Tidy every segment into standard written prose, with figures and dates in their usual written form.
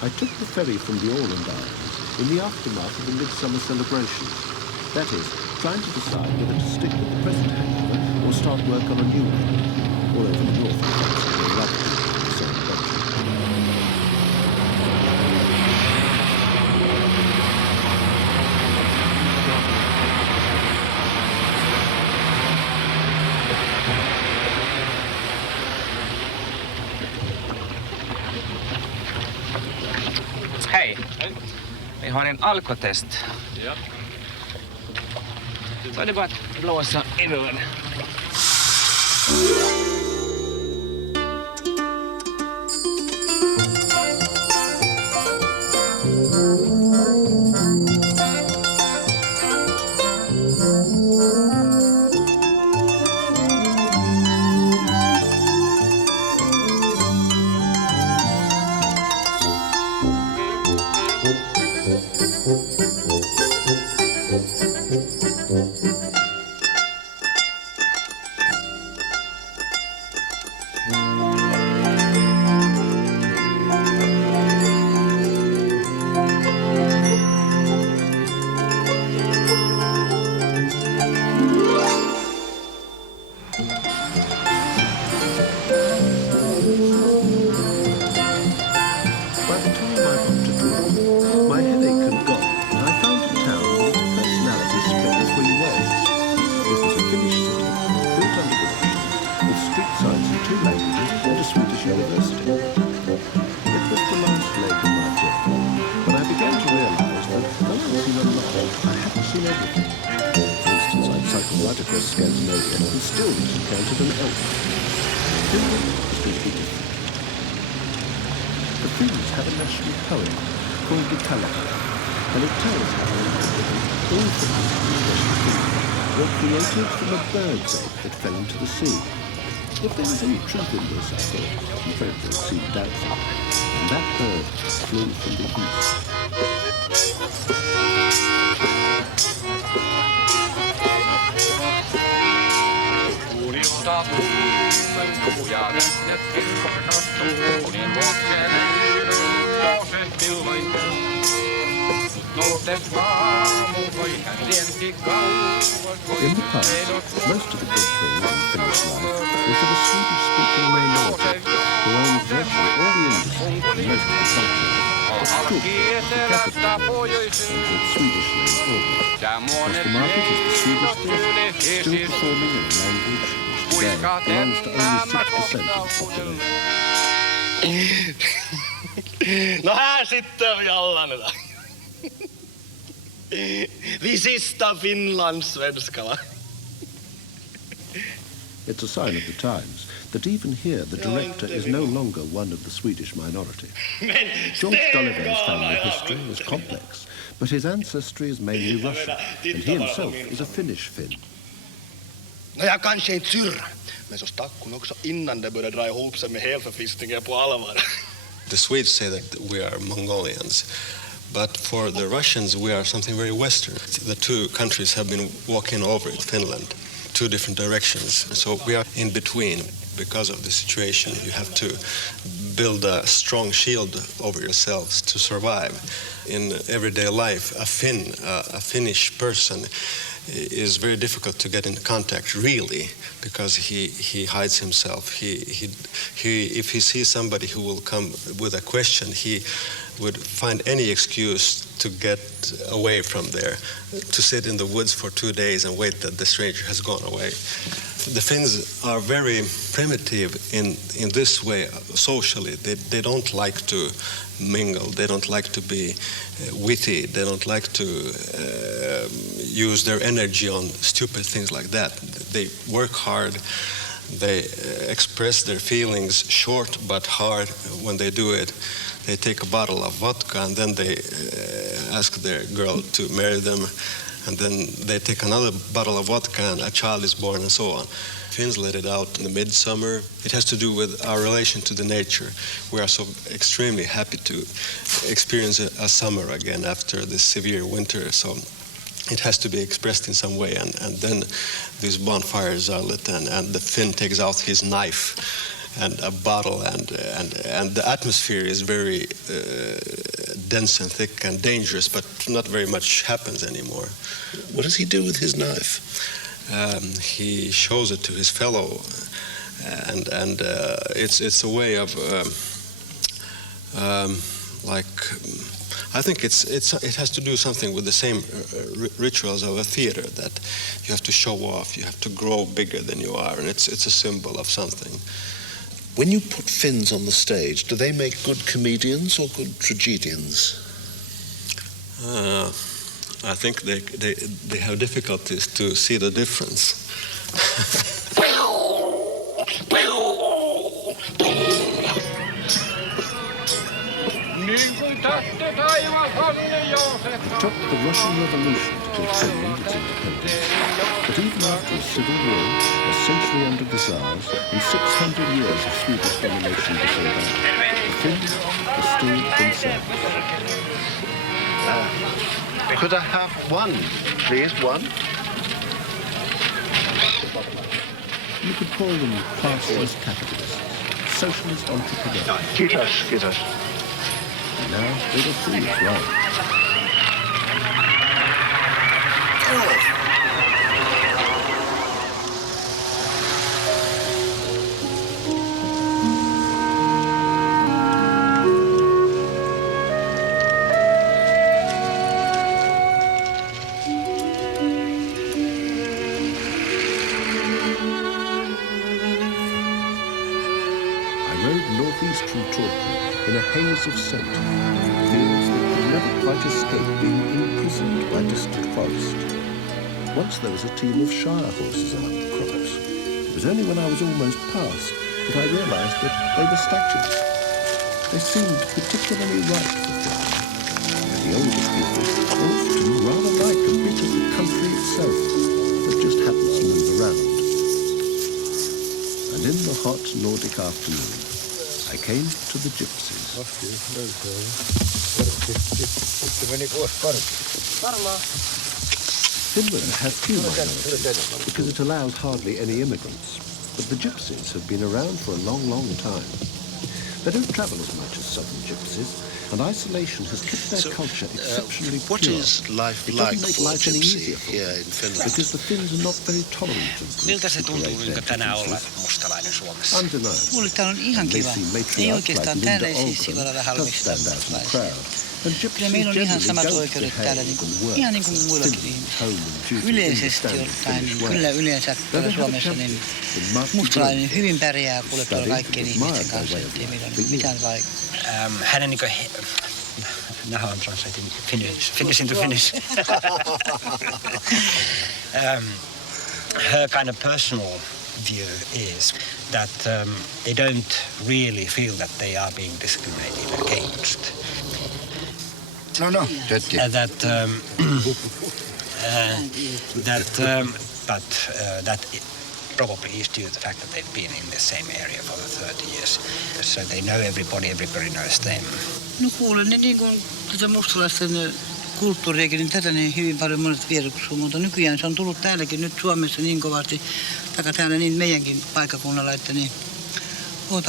I took the ferry from the Åland Islands in the aftermath of the midsummer celebrations. That is, trying to decide whether to stick with the present hangover or start work on a new one. All over the north of France, they love the celebration. Hej. Vi har en alkotest. Ja. Så är det bara att blåsa i rören. From a bird's egg that fell into the sea. If there was any truth in this, I thought, the bird seemed doubtful, and that bird flew from the east. In the past, most of the good things in Finnish life were for the Swedish-speaking minority, who owned virtually all the industry and most of the culture. It's good, the capital and Swedish name Åland. Because the market is the Swedish theatre, still performing in a language which today belongs to only 6% of the population. No här sitter vi alla nu då. Vi sista finlandssvenskarna. It's a sign of the times that even here the director is no longer one of the Swedish minority. George Dolliver's family history is complex, but his ancestry is mainly Russian, and he himself is a Finnish Finn. No jag kanske inte syrra, men så stack hon också innan det började dra ihop sig med helförfistningen på allvar. The Swedes say that we are Mongolians, but for the Russians we are something very Western. The two countries have been walking over Finland, two different directions, so we are in between. Because of the situation, you have to build a strong shield over yourselves to survive. In everyday life, a Finnish person is very difficult to get in contact, really, because he hides himself. If he sees somebody who will come with a question, he would find any excuse to get away from there, to sit in the woods for 2 days and wait that the stranger has gone away. The Finns are very primitive in this way socially. They don't like to mingle. They don't like to be witty. They don't like to use their energy on stupid things like that. They work hard. They express their feelings short but hard. When they do it, they take a bottle of vodka and then they ask their girl to marry them. And then they take another bottle of vodka and a child is born and so on. Finns let it out in the midsummer. It has to do with our relation to the nature. We are so extremely happy to experience a summer again after this severe winter. So it has to be expressed in some way. And then these bonfires are lit and the Finn takes out his knife and a bottle, and the atmosphere is very dense and thick and dangerous, but not very much happens anymore. What does he do with his knife? He shows it to his fellow, and it's a way of I think it has to do something with the same rituals of a theater, that you have to show off, you have to grow bigger than you are, and it's a symbol of something. When you put Finns on the stage, do they make good comedians or good tragedians? I think they have difficulties to see the difference. It took the Russian Revolution to give Finland its independence. But even after a civil war, a century under the Tsars, and 600 years of Swedish domination before that, the Finns were still themselves. Could I have one, please? One? You could call them classless capitalists, socialist entrepreneurs. Kiitos. And now they were free as well. Northeast from Turku in a haze of scent, fields that could never quite escape being imprisoned by distant forest. Once there was a team of shire horses among the crops. It was only when I was almost past that I realised that they were statues. They seemed particularly ripe for flowering, and the older people often rather like a bit of the country itself that just happens to move around. And in the hot Nordic afternoon, I came to the gypsies. Finland has few minorities because it allows hardly any immigrants, but the gypsies have been around for a long, long time. They don't travel as much as southern gypsies, and isolation has kept their culture exceptionally pure. What is life It like doesn't make for a life any gypsy easier for here them, in Finland? because the Finns are not very tolerant of groups Miltä se who tuntuu create their tänään olla differences. mustalainen Suomessa? Undeniable. Mulle tää on ihan And they kiva. see Ei matriarchs like oikeastaan Linda täällä ei siis Olgren sillä lailla does halvista stand out in the mustalaisia. crowd. And gypsies Kyllä meillä on ihan generally samat don't oikeudet behave täällä, niin kuin, and work ihan niin kuin muillakin Finland's ihmisillä. home and duty in the Yleisesti standard ottaen, Finnish niin way. kyllä yleensä täällä Suomessa niin mustalainen hyvin pärjää kuule tuolla kaikkien ihmisten kanssa, ettei meillä ole mitään vaikea. Hänen niinku... Now I'm translating Finnish into Finnish. Her kind of personal view is that they don't really feel that they are being discriminated against. That probably is due to the fact that they've been in the same area for 30 years. So they know everybody knows them. No kuulen, niin kuin tätä mustalaisten kulttuuriakin, niin tätä ne hyvin paljon monet vieruksuu, mutta nykyään se on tullut täälläkin nyt Suomessa niin kovasti, taka täällä niin meidänkin paikkakunnalla, että niin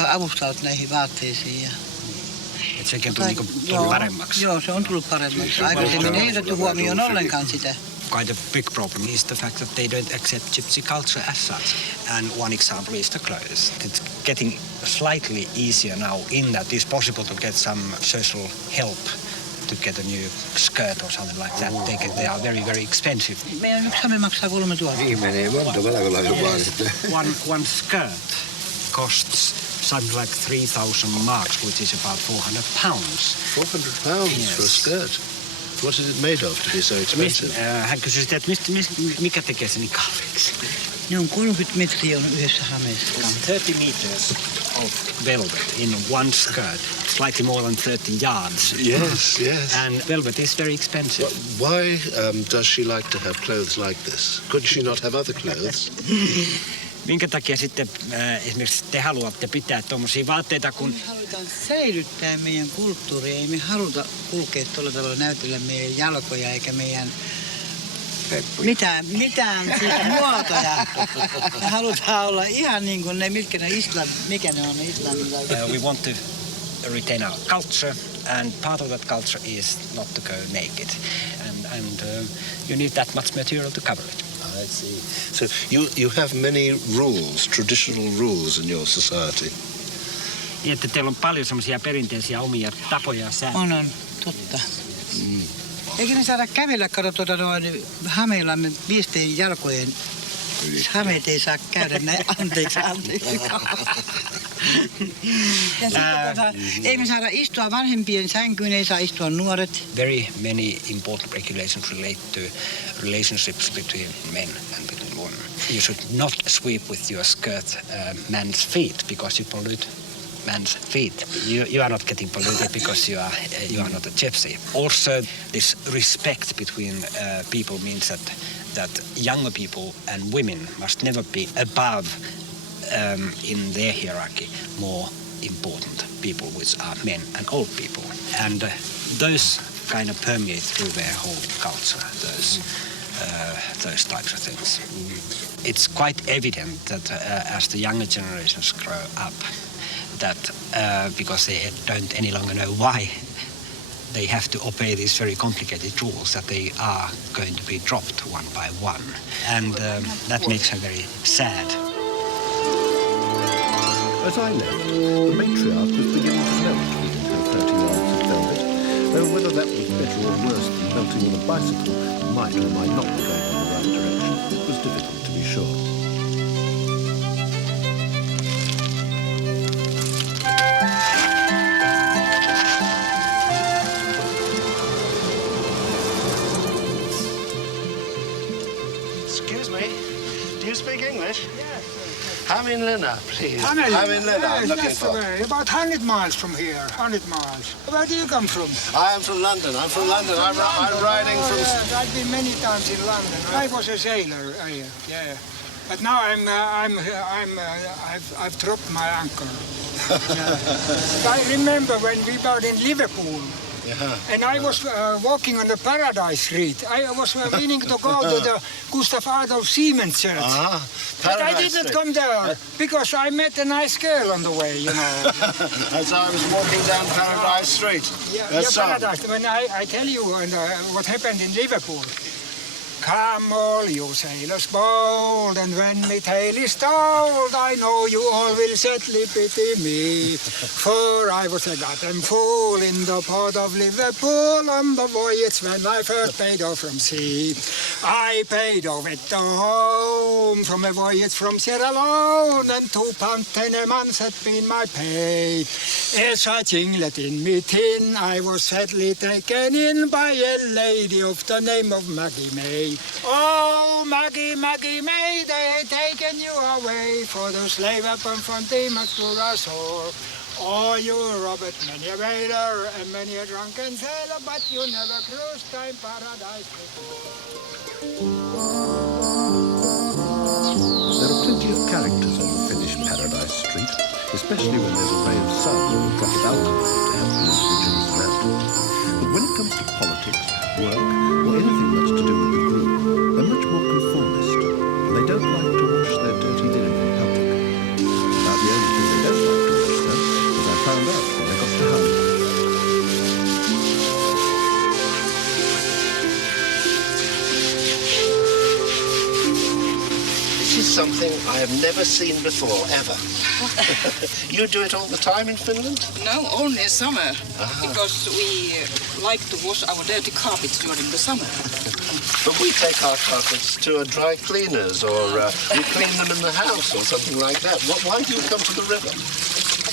avustavat näihin vaatteisiin. Ja Että sekin on tullut paremmaksi. Joo, se on tullut paremmaksi. Aikaisemmin ei otettu huomioon ollenkaan sitä. Quite a big problem is the fact that they don't accept gypsy culture as such. And one example is the clothes. It's getting slightly easier now in that it's possible to get some social help to get a new skirt or something like that. They are very, very expensive. Meidän yksi hame maksaa 3 000. One skirt costs something like 3,000 marks, which is about 400 pounds. 400 pounds Yes. for a skirt? What is it made of to be so expensive? Hän kysyi sitä, että mikä tekee sen niin kalliiksi. Ne on 30 metriä on yhdessä hameessa. 30 meters of velvet in one skirt, slightly more than 30 yards. Yes. And velvet is very expensive. Why does she like to have clothes like this? Could she not have other clothes? Minkä takia sitten esimerkiksi te haluatte pitää tuommoisia vaatteita, kun Me halutaan säilyttää meidän kulttuuria. Ei me haluta kulkea tuolla tavalla näytellä meidän jalkoja eikä meidän Mitään siis muotoja. Me halutaan olla ihan niin kuin ne, mikä ne on islamilaiset. We want to retain our culture, and part of that culture is not to go naked. And you need that much material to cover it. I see. So you have many rules, traditional rules in your society. Niin, että teillä on paljon semmoisia perinteisiä omia tapoja ja sääntöjä. On, totta. Eikä ne saada kävellä, kato hameilla me miesten jalkojen. Hameet ei saa käydä näin, anteeksi. Ja ei me saada istua vanhempien sänkyyn, ei saa istua nuoret. Very many important regulations relate to relationships between men and between women. You should not sweep with your skirt man's feet because you pollute man's feet. You are not getting polluted because you are not a gypsy. Also, this respect between people means that younger people and women must never be above in their hierarchy more important people, which are men and old people. And those kind of permeate through their whole culture, those types of things. It's quite evident that as the younger generations grow up, that because they don't any longer know why they have to obey these very complicated rules, that they are going to be dropped one by one. And that makes her very sad. As I left, the matriarch was beginning to melt within her 30 yards of velvet, though whether that was better or worse than melting on a bicycle might or might not be going in the right direction. It was difficult to be sure. Excuse me, do you speak English? Yes. Hämeenlinna, please. Hämeenlinna, I'm looking for. About 100 miles from here, 100 miles. Where do you come from? I am from London. I'm riding from... I've been many times in London. I was a sailor, yeah. But now I've dropped my anchor. I remember when we were in Liverpool. And I was walking on the Paradise Street. I was meaning to go to the Gustav Adolf Siemens Church. But I didn't come there because I met a nice girl on the way, you know. As I was walking down Paradise Street. Yeah, Paradise. When I tell you what happened in Liverpool. Come all you sailors bold, and when my tale is told, I know you all will sadly pity me. For I was a goddamn fool in the port of Liverpool on the voyage when I first paid off from sea. I paid off at the home from a voyage from Sierra Leone, and £2.10 a month had been my pay. As I jingled in me tin, I was sadly taken in by a lady of the name of Maggie May. Oh, Maggie, Maggie May, they had taken you away for the slave upon from Timax to Rasor. Oh, you Robert, many a raider and many a drunken sailor, but you never cruised time paradise before. There are plenty of characters on the Finnish Paradise Street, especially when there's a ray of sun or a drop of alcohol to help the individuals around. But when it comes to politics, work, or anything that's to do with the group, they're much more conformist, and they don't like to wash their dirty linen in public. About the only thing they don't like to wash, though, as I found out when I got to Hull. This is something I have never seen before, ever. You do it all the time in Finland? No, only in summer, because we like to wash our dirty carpets during the summer. But we take our carpets to a dry cleaners, or we clean them in the house, or something like that. Why do you come to the river?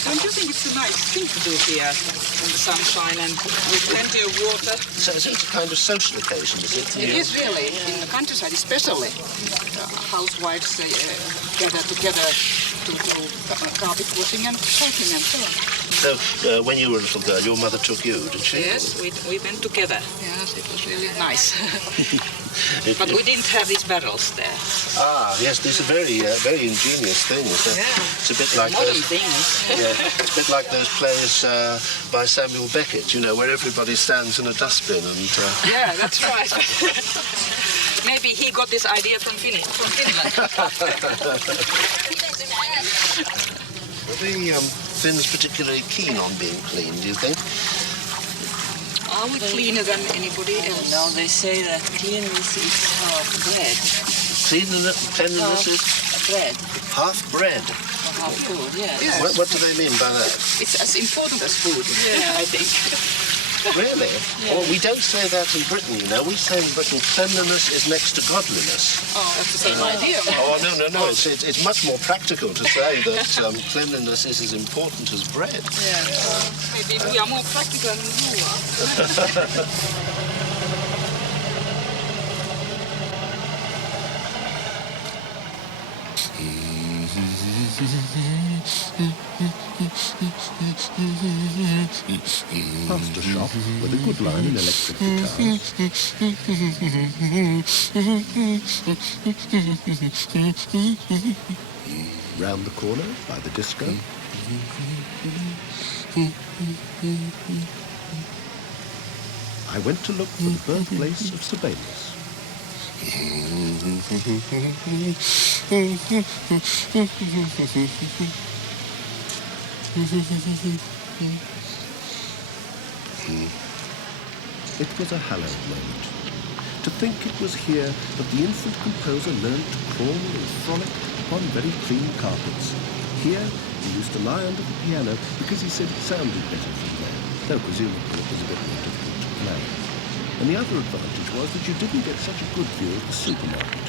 Don't you think it's a nice thing to do here in the sunshine and with plenty of water? So it's a kind of social occasion, is it? It is really, in the countryside especially. Housewives gather together to do carpet washing and cycling and so on. So when you were a little girl, your mother took you, did she? Yes, we went together. Yes, it was really nice. But we didn't have these barrels there. Ah, yes, these are very ingenious things. It's a bit like modern those, things. Yeah, it's a bit like those plays by Samuel Beckett, you know, where everybody stands in a dustbin and... Yeah, that's right. Maybe he got this idea from Finland. Are the Finns particularly keen on being clean, do you think? Are we cleaner than anybody else? No, they say that cleanliness is half bread. Cleanliness is Bread. half bread. Half food, yes. Yes. What do they mean by that? It's as important as food, Yeah. I think. Really? Well, we don't say that in Britain, you know. We say in Britain cleanliness is next to godliness. Oh, that's the same idea. Oh, no. It's much more practical to say that cleanliness is as important as bread. Maybe we are more practical than you are. Past a shop with a good line in electric guitars. Round the corner by the disco. I went to look for the birthplace of Sibelius. It was a hallowed moment. To think it was here that the infant composer learned to crawl and frolic upon very clean carpets. Here he used to lie under the piano because he said it sounded better from there, though presumably it was a bit more difficult to play. And the other advantage was that you didn't get such a good view of the supermarket.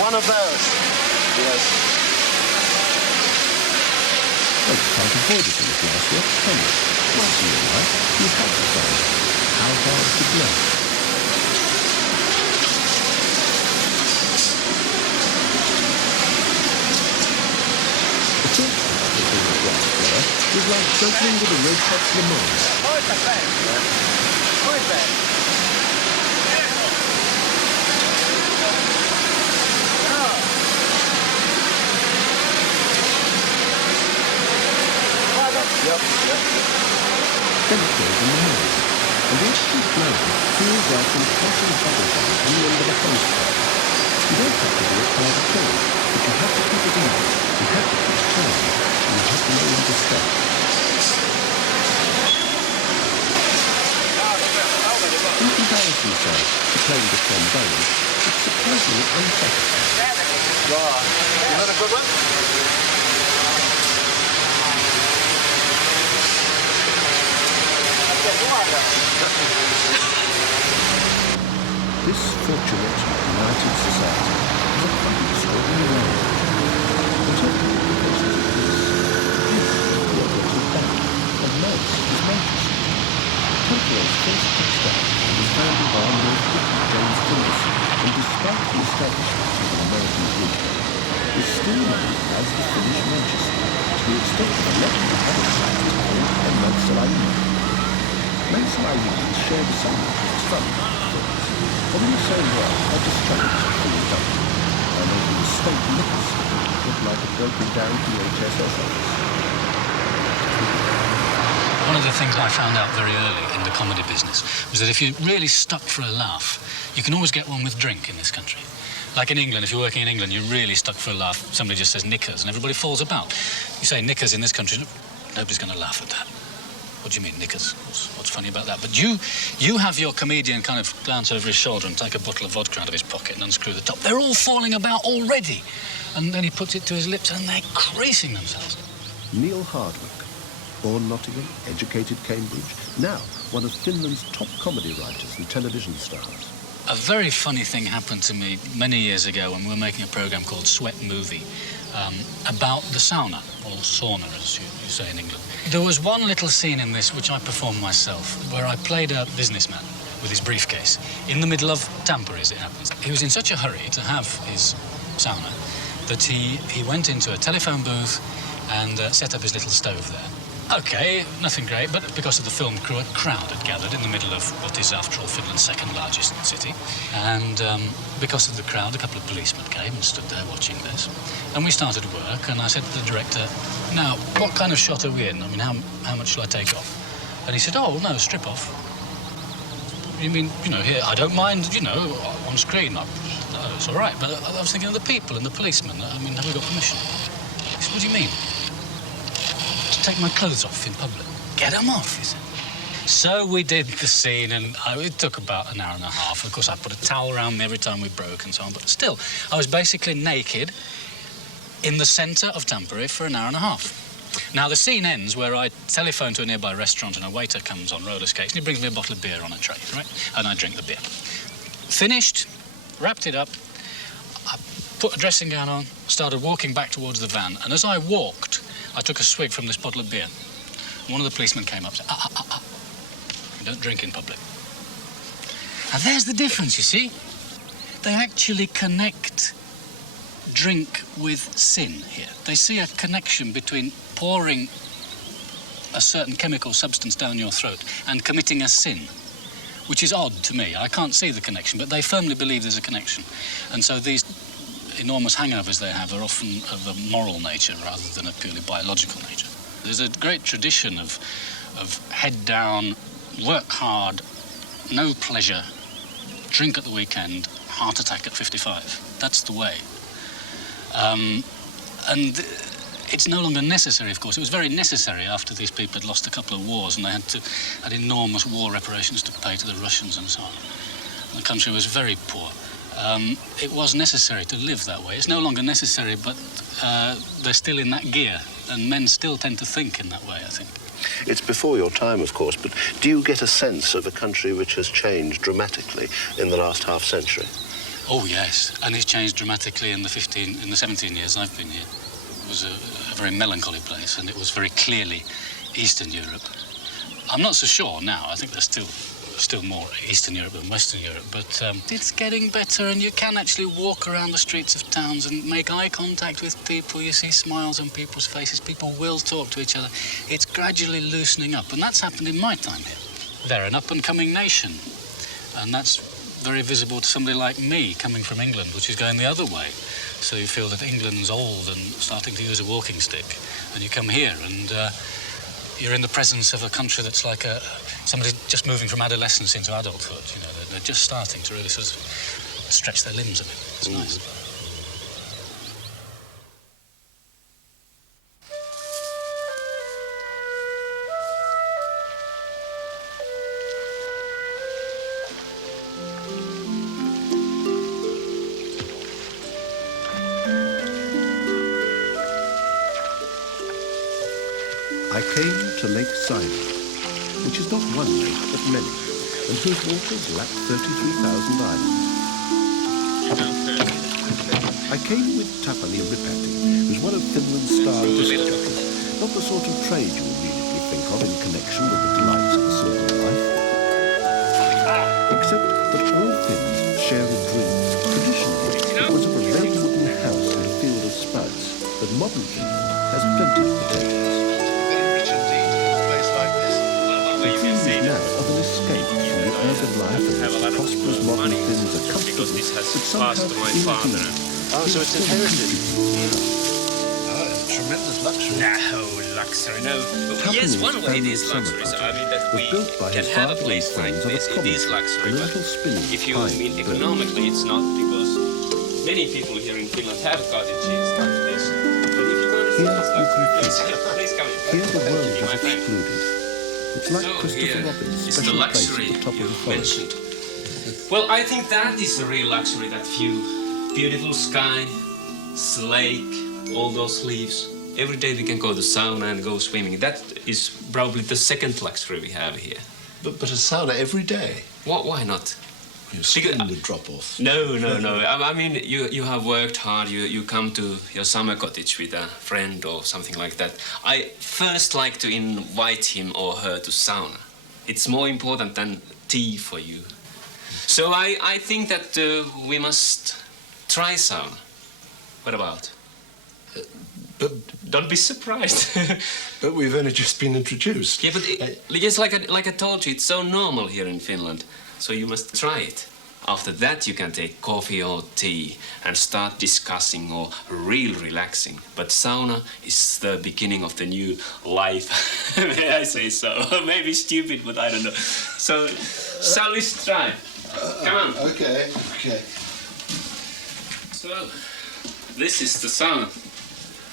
One of those. Yes. Well, you can't avoid it in the glasswork, can you? Once in your life, you have to find how hard to blow. The first part of the glass blower was like juggling with a red-hot lemon. Then it goes in the nose, and the extra blow feels like some cotton bubble gum on the end of a hose pipe. You don't have to do it hard at all, but you have to keep it in. You have to keep turning, and you have to know when to stop. In comparison, say, to playing the trombone, it's surprisingly unsatisfying. You had a good one? This fortunate united society is a quite extraordinary land. The total population of this is what looks at that, and most is Manchester. Tokyo's first textile was founded by North Britain James Ferguson, and despite the establishment of an American group, is still known as the Finnish Manchester. the extent of the other side is called Man share the same fun, but in the same way, I discovered something in Dublin. I made a mistake lips, looked like a broken down PHSS office. One of the things I found out very early in the comedy business was that if you're really stuck for a laugh, you can always get one with drink in this country. Like in England, if you're working in England, you're really stuck for a laugh, somebody just says knickers and everybody falls about. You say knickers in this country, nobody's going to laugh at that. What do you mean, knickers? What's funny about that? But you have your comedian kind of glance over his shoulder and take a bottle of vodka out of his pocket and unscrew the top. They're all falling about already. And then he puts it to his lips and they're creasing themselves. Neil Hardwick, born Nottingham, educated Cambridge, now one of Finland's top comedy writers and television stars. A very funny thing happened to me many years ago when we were making a program called Sweat Movie about the sauna, or sauna as you say in England. There was one little scene in this which I performed myself, where I played a businessman with his briefcase in the middle of Tampere, as it happens. He was in such a hurry to have his sauna that he went into a telephone booth and set up his little stove there. Okay, nothing great, but because of the film crew, a crowd had gathered in the middle of what is, after all, Finland's second largest city. And because of the crowd, a couple of policemen came and stood there watching this. And we started work, and I said to the director, now, what kind of shot are we in? I mean, how much shall I take off? And he said, oh, no, strip off. You mean, here, I don't mind, on screen. No, it's all right, but I was thinking of the people and the policemen. I mean, have we got permission? He said, what do you mean? Take my clothes off in public. Get them off, he said. So we did the scene, and it took about an hour and a half. Of course, I put a towel around me every time we broke and so on, but still, I was basically naked in the centre of Tampere for an hour and a half. Now, the scene ends where I telephone to a nearby restaurant and a waiter comes on roller skates and he brings me a bottle of beer on a tray, right? And I drink the beer. Finished, wrapped it up, I put a dressing gown on, started walking back towards the van, and as I walked, I took a swig from this bottle of beer. One of the policemen came up and said, you don't drink in public. And there's the difference, you see. They actually connect drink with sin here. They see a connection between pouring a certain chemical substance down your throat and committing a sin, which is odd to me. I can't see the connection, but they firmly believe there's a connection. And so these enormous hangovers they have are often of a moral nature rather than a purely biological nature. There's a great tradition of head down, work hard, no pleasure, drink at the weekend, heart attack at 55. That's the way. And it's no longer necessary, of course. It was very necessary after these people had lost a couple of wars and they had enormous war reparations to pay to the Russians and so on. And the country was very poor. It was necessary to live that way. It's no longer necessary, but they're still in that gear, and men still tend to think in that way, I think. It's before your time, of course, but do you get a sense of a country which has changed dramatically in the last half century? Oh, yes, and it's changed dramatically in the 17 years I've been here. It was a very melancholy place, and it was very clearly Eastern Europe. I'm not so sure now. I think there's still more Eastern Europe than Western Europe, but it's getting better, and you can actually walk around the streets of towns and make eye contact with people. You see smiles on people's faces. People will talk to each other. It's gradually loosening up, and that's happened in my time here. They're an up-and-coming nation, and that's very visible to somebody like me coming from England, which is going the other way. So you feel that England's old and starting to use a walking stick, and you come here and you're in the presence of a country that's like somebody just moving from adolescence into adulthood. They're just starting to really sort of stretch their limbs a bit. It's nice. I came to Lake Simon, which is not one lake but many, and whose waters lap 33,000 islands. I came with Tapani Ripatti, who's one of Finland's star discjockeys, not the sort of trade you immediately think of in connection with the delights of a simple life. Except that all Finns share a dream. Traditionally, it was of a red wooden house in a field of spuds, but modern Finland has plenty of potential. somehow passed to my indeed, father. Oh, so it's inherited. Tremendous luxury. No luxury, no. Yes, one way it is luxury. So I mean that was we built by can his have a father place and like sons of a this. It common is luxury, in a but little spinning if you pine mean bird. economically, it's not, because many people here in Finland have cottages like this. But if you want to see Here this you luxury, can please, think. please come in. Here the world Be my is friend. excluded. It's like So Christopher here Robin's is the special place luxury at the top you of the forest. mentioned. Well, I think that is the real luxury, that view. Beautiful sky, lake, all those leaves. Every day we can go to sauna and go swimming. That is probably the second luxury we have here. But a sauna every day? Why not? Your skin would drop off. No. I mean, you have worked hard. You come to your summer cottage with a friend or something like that. I first like to invite him or her to sauna. It's more important than tea for you. So I think that we must try sauna. What about? But don't be surprised. But we've only just been introduced. Yeah, but just like I told you, it's so normal here in Finland. So you must try it. After that, you can take coffee or tea and start discussing or real relaxing. But sauna is the beginning of the new life. May I say so? Maybe stupid, but I don't know. So, shall we try? Come on. Okay. So, this is the sauna.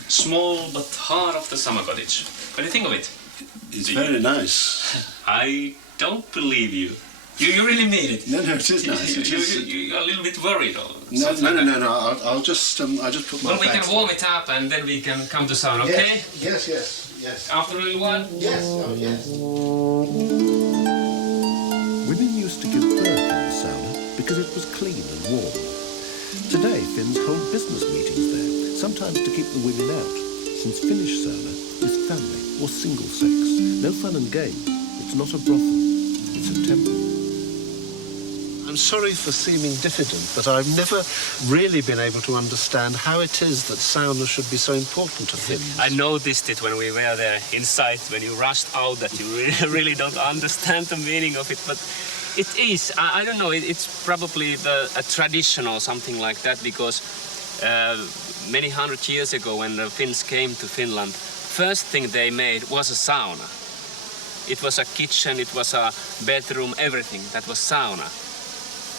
Small but heart of the summer cottage. What do you think of it? It's very nice. I don't believe you. You really mean it? No, it is nice. You're a little bit worried or No. I'll just put my. Well, we can warm it up and then we can come to sauna, okay? Yes. After a little while? Yes. Oh, yes. Women used to give birth in the sauna because it was clean and warm. Today, Finns hold business meetings there, sometimes to keep the women out, since Finnish sauna is family or single sex. No fun and game. It's not a brothel. It's a temple. I'm sorry for seeming diffident, but I've never really been able to understand how it is that sauna should be so important to Finns. I noticed it when we were there inside, when you rushed out, that you really don't understand the meaning of it, but it is. I don't know, it's probably a tradition or something like that, because many hundred years ago when the Finns came to Finland, first thing they made was a sauna. It was a kitchen, it was a bedroom, everything. That was sauna.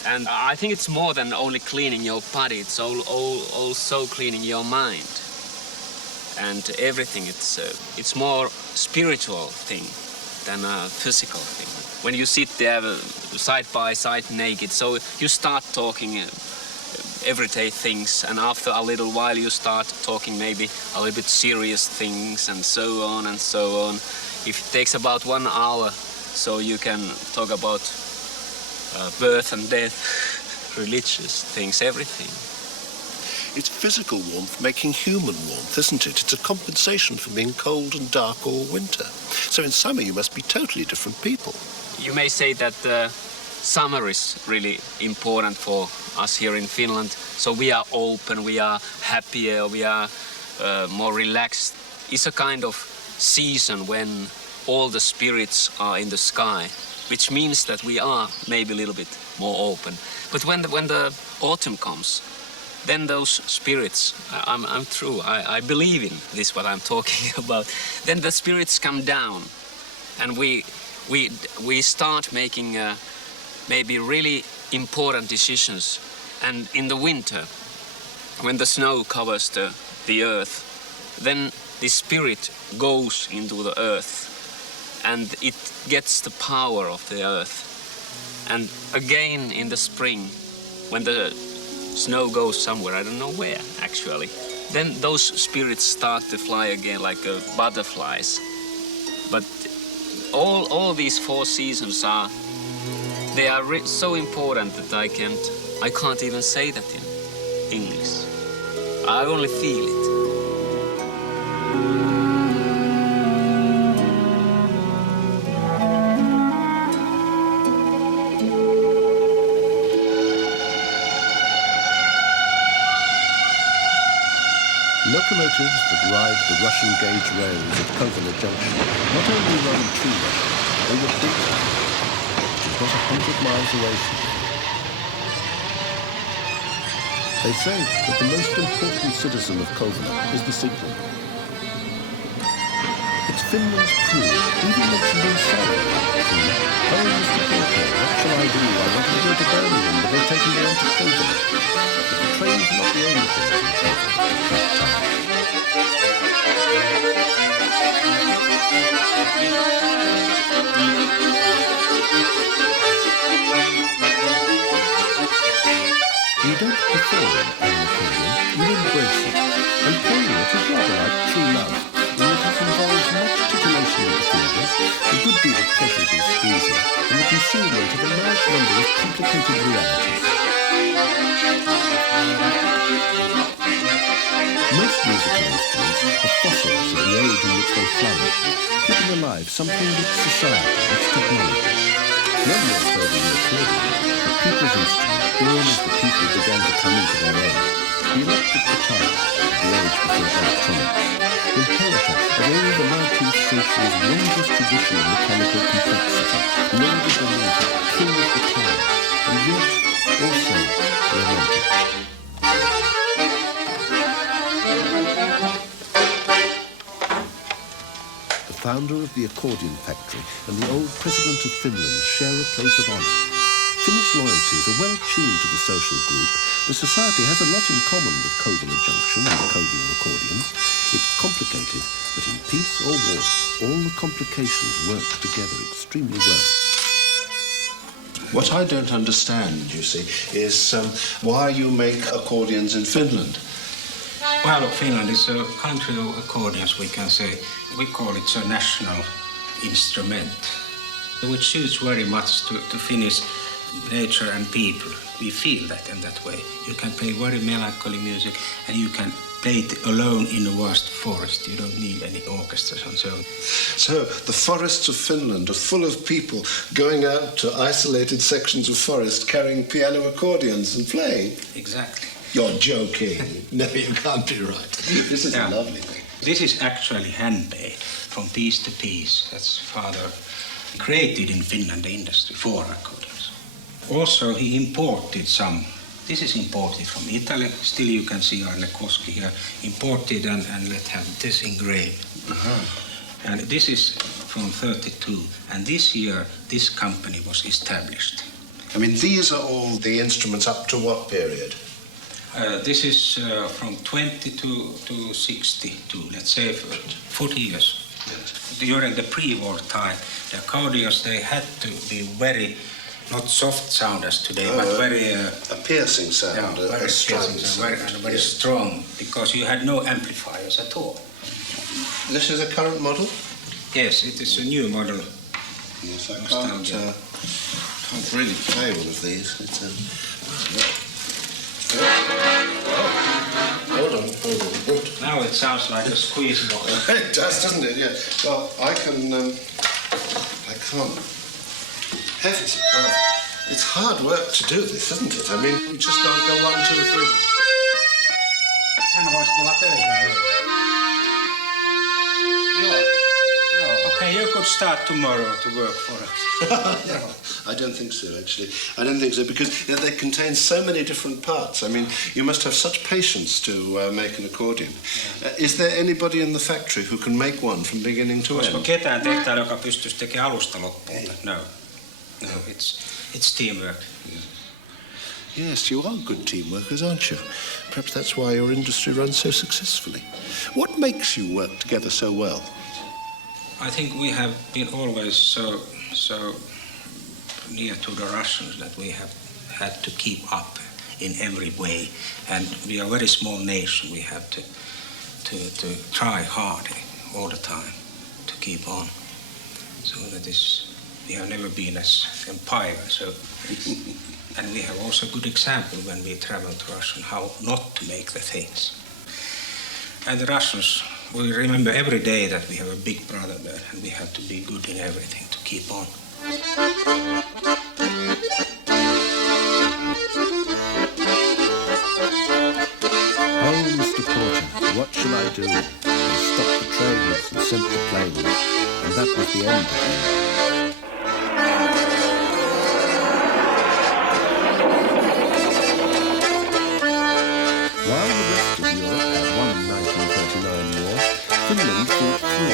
And I think it's more than only cleaning your body, it's also cleaning your mind. And everything, it's more spiritual thing than a physical thing. When you sit there side by side naked, so you start talking everyday things, and after a little while you start talking maybe a little bit serious things, and so on and so on. If it takes about 1 hour, so you can talk about birth and death, religious things, everything. It's physical warmth making human warmth, isn't it? It's a compensation for being cold and dark all winter. So in summer you must be totally different people. You may say that summer is really important for us here in Finland. So we are open, we are happier, we are more relaxed. It's a kind of season when all the spirits are in the sky, which means that we are maybe a little bit more open. But when the autumn comes, then those spirits, I'm true, I believe in this, what I'm talking about. Then the spirits come down, and we start making maybe really important decisions. And in the winter, when the snow covers the earth, then the spirit goes into the earth, and it gets the power of the earth. And again in the spring, when the snow goes somewhere, I don't know where actually, then those spirits start to fly again like butterflies. But all these 4 seasons are so important that I can't even say that in English. I only feel it. Locomotives that ride the Russian gauge rails at Kovalo Junction not only run to Russia, they were built there, which is not 100 miles away from here. They say that the most important citizen of Kovana is the signal. It's Finland's crew, even mentioned in song. Oh, Mr. Porter, what shall I do? I want to go to Birmingham, but they've taken me on to Kovana. But the train's not the only thing in Kovana. You don't perform an accordion, you embrace it. And playing it is rather like true love, in that it involves much titillation of the fingers, a good deal of pleasurable squeezing, and the concealment of a large number of complicated realities. Most musical instruments are fossils of the age in which they flourished, keeping alive something with society, its technology. None more so than the accordion, the people's instrument, born as the people began to come into their own. The electric guitar, the age before electronics, inheritor of all the 19th century's longest tradition of mechanical complexity, loaded the music, king of the time, and yet also romantic. The founder of the accordion factory and the old president of Finland share a place of honour. Finnish loyalties are well tuned to the social group. The society has a lot in common with Kovana Junction and the Kovana accordions. It's complicated, but in peace or war, all the complications work together extremely well. What I don't understand, you see, is why you make accordions in Finland. Well, Finland is a country of accordions, we can say. We call it a national instrument, which suits very much to Finnish nature and people. We feel that in that way. You can play very melancholy music and you can play it alone in a vast forest. You don't need any orchestras and so on. So, the forests of Finland are full of people going out to isolated sections of forest carrying piano accordions and playing? Exactly. You're joking. No, you can't be right. This is a lovely thing. This is actually handmade from piece to piece. That's father created in Finland the industry for accordions. Also, he imported some. This is imported from Italy. Still, you can see Arne Koski here. Imported and let's have this engraved. And this is from 32. And this year, this company was established. I mean, these are all the instruments up to what period? This is from 20 to 62, let's say 40 years. Yes. During the pre-war time, the accordions, they had to be very, not soft sound as today, but very... a piercing sound, yeah, very piercing sound, very strong, because you had no amplifiers at all. This is a current model? Yes, it is a new model. Yes, I can't really play one of these. It's Hold on. Now it sounds like a squeeze box. It does, doesn't it? Yeah. Well, I can't. Heavens. It's hard work to do this, isn't it? I mean, you just can't go 1, 2, 3. Okay, you could start tomorrow to work for us. I don't think so, actually. I don't think so, because they contain so many different parts. I mean, you must have such patience to make an accordion. Is there anybody in the factory who can make one from beginning to end? Olisiko ketään tehtaalla, joka pystyisi tekemään alusta loppuun? No, it's teamwork. Yes, you are good team workers, aren't you? Perhaps that's why your industry runs so successfully. What makes you work together so well? I think we have been always so near to the Russians that we have had to keep up in every way. And we are a very small nation. We have to try hard all the time to keep on. So that is, we have never been as empire. So, and we have also a good example when we travel to Russia how not to make the things. And the Russians, we remember every day that we have a big brother there and we have to be good in everything to keep on. Oh, Mr. Porter, what shall I do? They stopped the trains and sent the planes, and that was the end of me. While the rest of Europe had won the 1939 war, Finland fought through,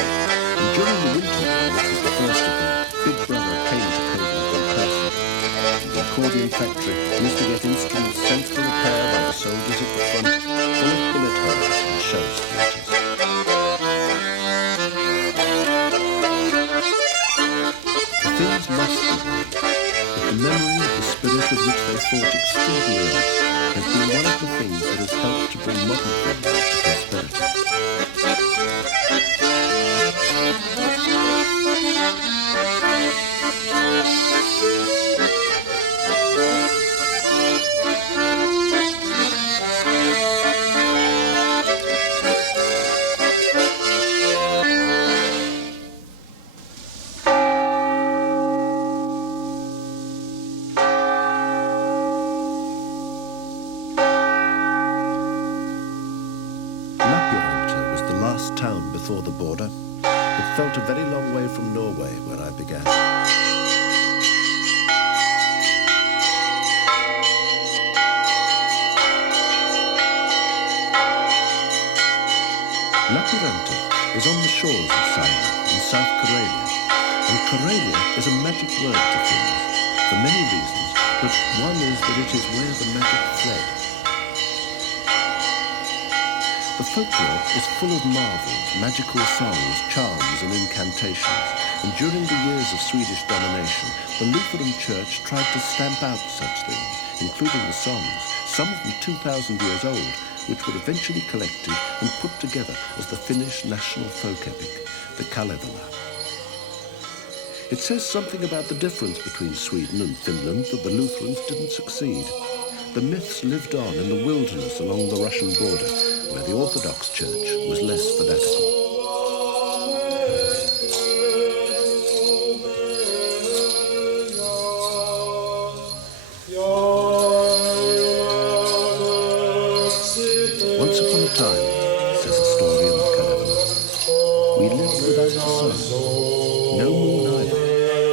and during the Winter War, which was the first of them, Big Brother came to Coburg in person. The accordion factory used to get instruments sent for repair by the soldiers at the front, full of bullet holes and shell splinters. The things must be right, but the memory of the spirit with which they fought extraordinarily has been one of the things that has helped to bring modern Finland to prosperity. Town before the border. It felt a very long way from Norway where I began. Lappiranta is on the shores of Saimaa in South Karelia, and Karelia is a magic word to Finns for many reasons, but one is that it is where the magic fled. The folklore is full of marvels, magical songs, charms and incantations, and during the years of Swedish domination, the Lutheran Church tried to stamp out such things, including the songs, some of them 2,000 years old, which were eventually collected and put together as the Finnish national folk epic, the Kalevala. It says something about the difference between Sweden and Finland that the Lutherans didn't succeed. The myths lived on in the wilderness along the Russian border, where the Orthodox Church was less fanatical. Once upon a time, says a story in the Kalevala, we lived without the sun, no moon either.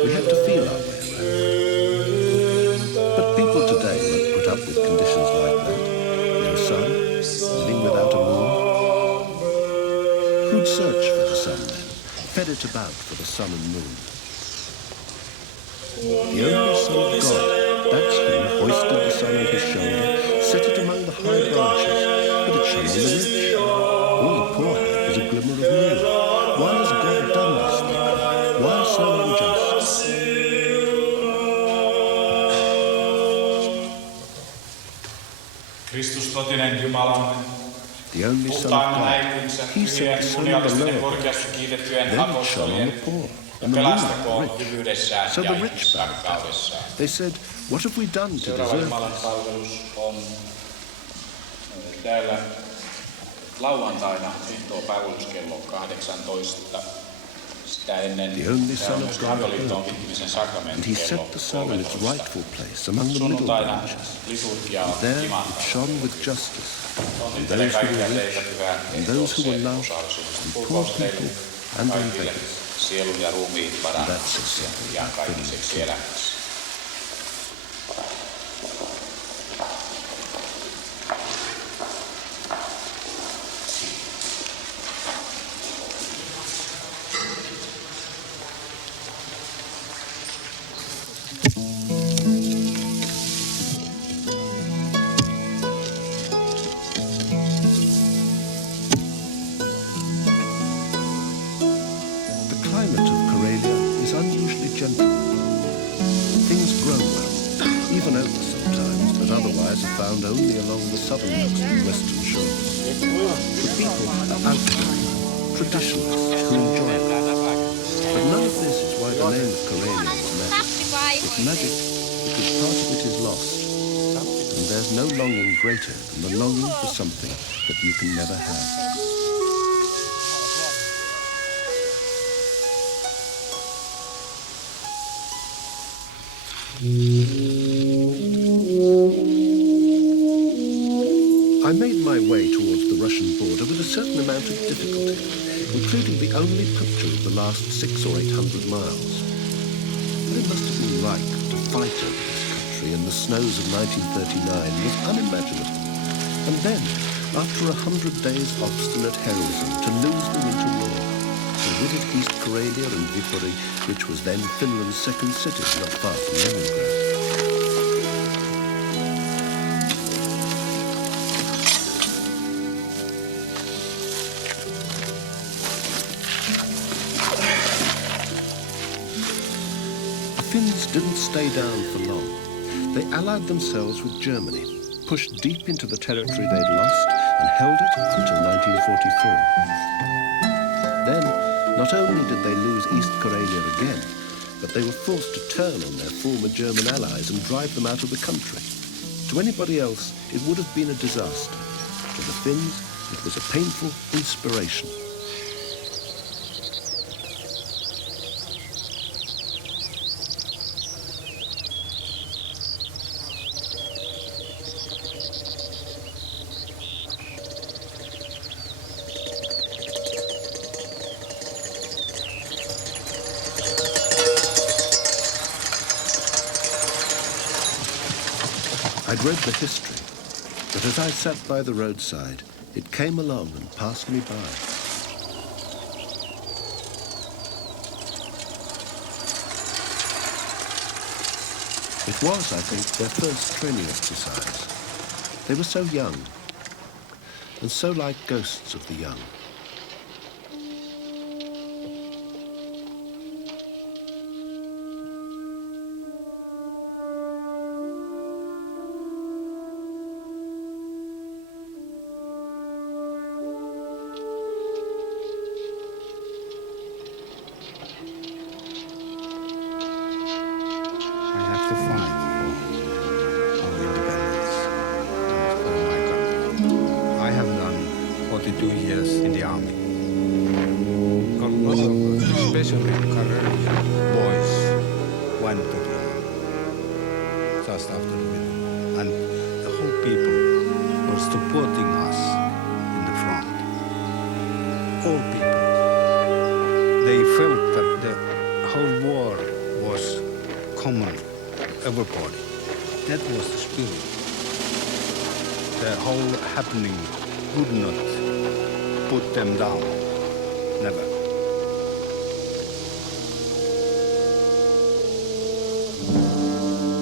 We had to feel our way around. But people today won't put up with conditions like that. No sun, living without a moon. Who'd search for the sun then, fed it about for the sun and moon? The only Son of God, that's who hoisted the sun on his shoulder, set it among the high branches, but it shone on the rich. All the poor had was a glimmer of moon. Why has God done this, they cried? Why so unjust? The only Son of God, he set the sun on the lower branches. Then it shone on the poor, and the moon on the rich. So the rich bowed down. They said, what have we done to deserve this? Täällä lauantaina ehtoopäivälyskello 18. Sitä ennen the only Son of God avioliittoon vihkimisen sakramentti and he set the sun in its rightful place among the middle branches. And there it shone with justice, and those who were rich, and those who were loved, and poor people, and on beggars. Sielun ja ruumiin And that's a simple iankaikkaiseksi elämäksi. Found only along the southernmost and western shores. The people are outgoing, traditionalists who enjoy it. But none of this is why the name of Karelia is magic. It's magic because part of it is lost, and there's no longing greater than the longing for something that you can never have. I made my way towards the Russian border with a certain amount of difficulty, including the only picture of the last 600 or 800 miles. But it must have been right to fight over this country in the snows of 1939 was unimaginable. And then, after 100 days' obstinate heroism, to lose the winter war, and with it East Karelia and Viipuri, which was then Finland's second city, not far from Leningrad. The Finns didn't stay down for long. They allied themselves with Germany, pushed deep into the territory they'd lost, and held it until 1944. Then, not only did they lose East Karelia again, but they were forced to turn on their former German allies and drive them out of the country. To anybody else, it would have been a disaster. To the Finns, it was a painful inspiration. I'd read the history, but as I sat by the roadside, it came along and passed me by. It was, I think, their first training exercise. They were so young, and so like ghosts of the young. Would not put them down, never.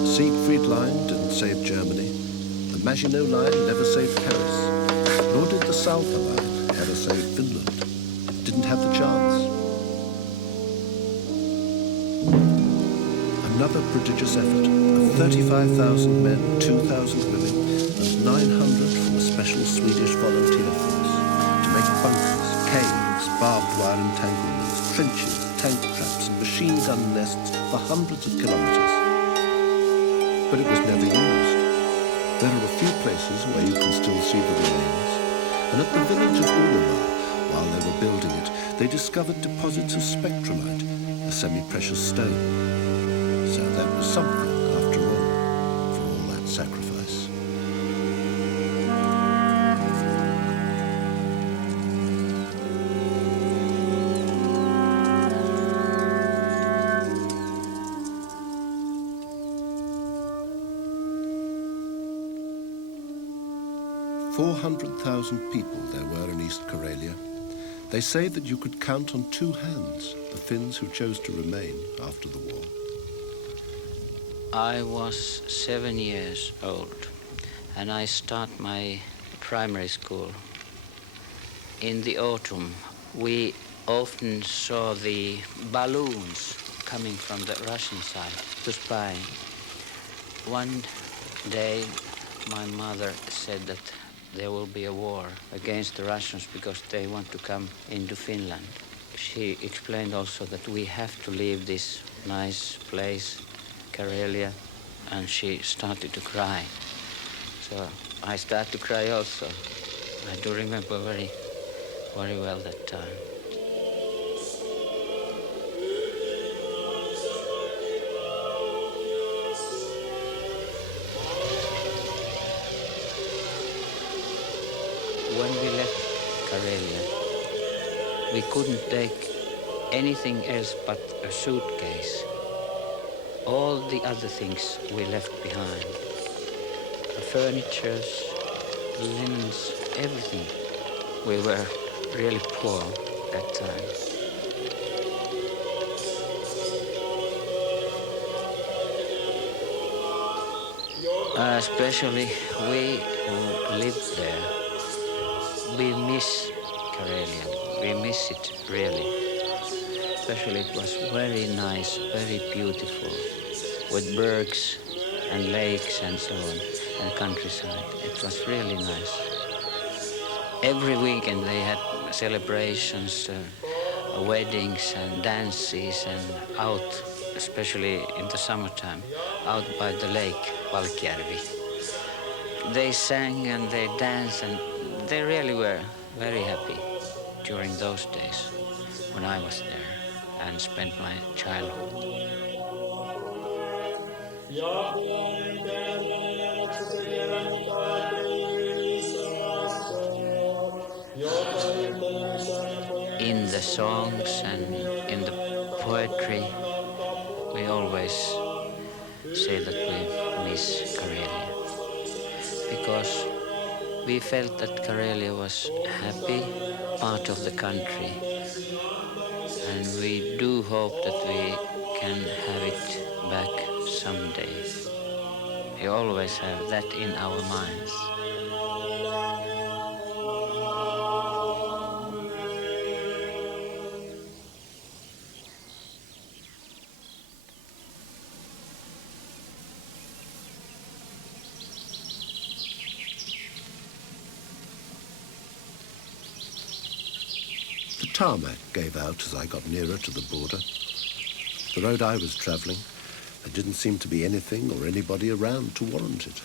Siegfried Line didn't save Germany, the Maginot Line never saved Paris, nor did the Salpa Line ever save Finland. It didn't have the chance. Another prodigious effort of 35,000 men, 2,000 women, and 900 from a special Swedish volunteer force to make bunkers, caves, barbed wire entanglements, trenches, tank traps, and machine gun nests for hundreds of kilometers. But it was never used. There are a few places where you can still see the remains, and at the village of Ulava, while they were building it, they discovered deposits of spectrolite, a semi-precious stone. So that was something, after all, for all that sacrifice. "400,000 people there were in East Karelia. They say that you could count on two hands the Finns who chose to remain after the war." I was 7 years old and I started my primary school. In the autumn, we often saw the balloons coming from the Russian side to spy. One day, my mother said that there will be a war against the Russians because they want to come into Finland. She explained also that we have to leave this nice place, Karelia, and she started to cry. So I started to cry also. I do remember very, very well that time. When we left Karelia, we couldn't take anything else but a suitcase. All the other things we left behind. The furnitures, linens, everything. We were really poor that time. Especially we who live there, we miss Karelia. We miss it really. Especially it was very nice, very beautiful, with bergs and lakes and so on, and countryside. It was really nice. Every weekend they had celebrations, weddings and dances, and out, especially in the summertime, out by the lake, Valkjärvi. They sang and they danced, and they really were very happy during those days when I was there and spent my childhood. In the songs and in the poetry, we always say that we miss Karelia, because we felt that Karelia was happy part of the country, and we do hope that we can have it back someday. We always have that in our minds. The tarmac gave out as I got nearer to the border. The road I was travelling, there didn't seem to be anything or anybody around to warrant it.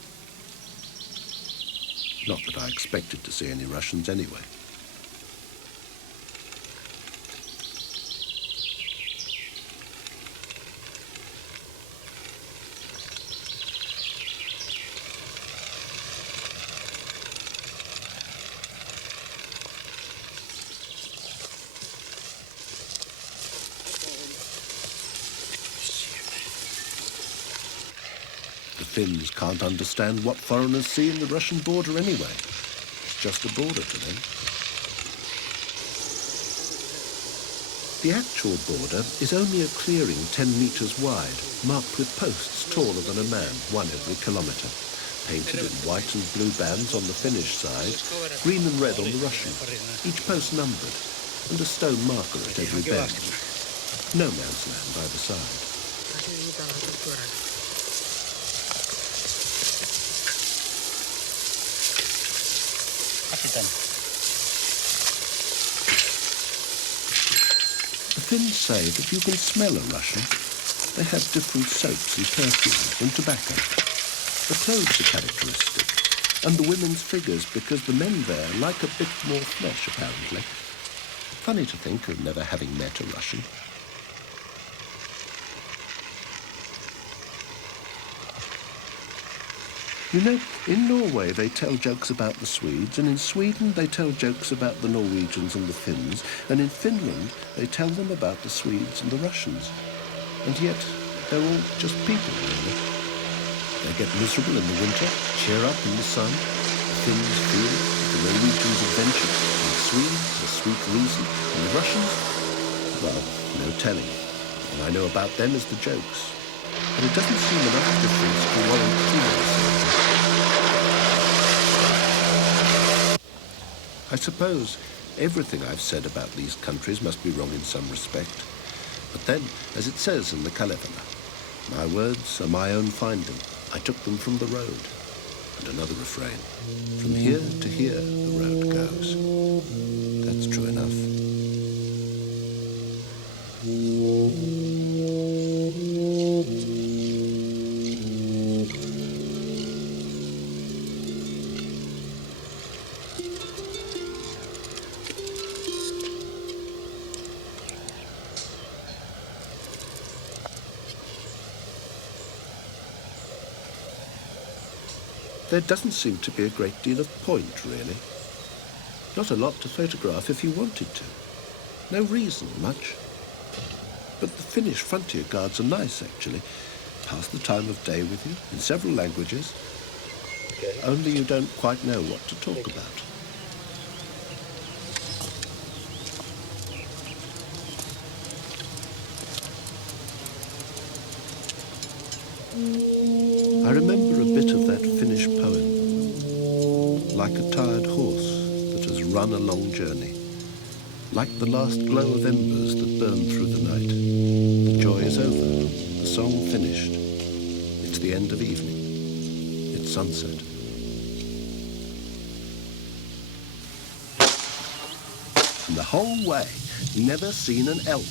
Not that I expected to see any Russians anyway. The Finns can't understand what foreigners see in the Russian border anyway. It's just a border to them. The actual border is only a clearing 10 metres wide, marked with posts taller than a man, one every kilometre, painted in white and blue bands on the Finnish side, green and red on the Russian, each post numbered, and a stone marker at every bend. No man's land either side. The Finns say that you can smell a Russian. They have different soaps and perfumes and tobacco. The clothes are characteristic, and the women's figures, because the men there like a bit more flesh, apparently. Funny to think of never having met a Russian. You know, in Norway they tell jokes about the Swedes, and in Sweden they tell jokes about the Norwegians and the Finns, and in Finland they tell them about the Swedes and the Russians. And yet they're all just people, really. They get miserable in the winter, cheer up in the sun. The Finns feel that the Norwegians adventure, and the Swedes a sweet reason, and the Russians, well, no telling. All I know about them is the jokes. But it doesn't seem enough difference to warrant too much. I suppose everything I've said about these countries must be wrong in some respect. But then, as it says in the Kalevala, my words are my own finding. I took them from the road. And another refrain, from here to here the road goes. That's true enough. There doesn't seem to be a great deal of point, really. Not a lot to photograph if you wanted to. No reason, much. But the Finnish frontier guards are nice, actually. Pass the time of day with you, in several languages. only you don't quite know what to talk about. I remember a bit of that Finnish poem, like a tired horse that has run a long journey, like the last glow of embers that burn through the night. The joy is over, the song finished. It's the end of evening. It's sunset. And the whole way, never seen an elk.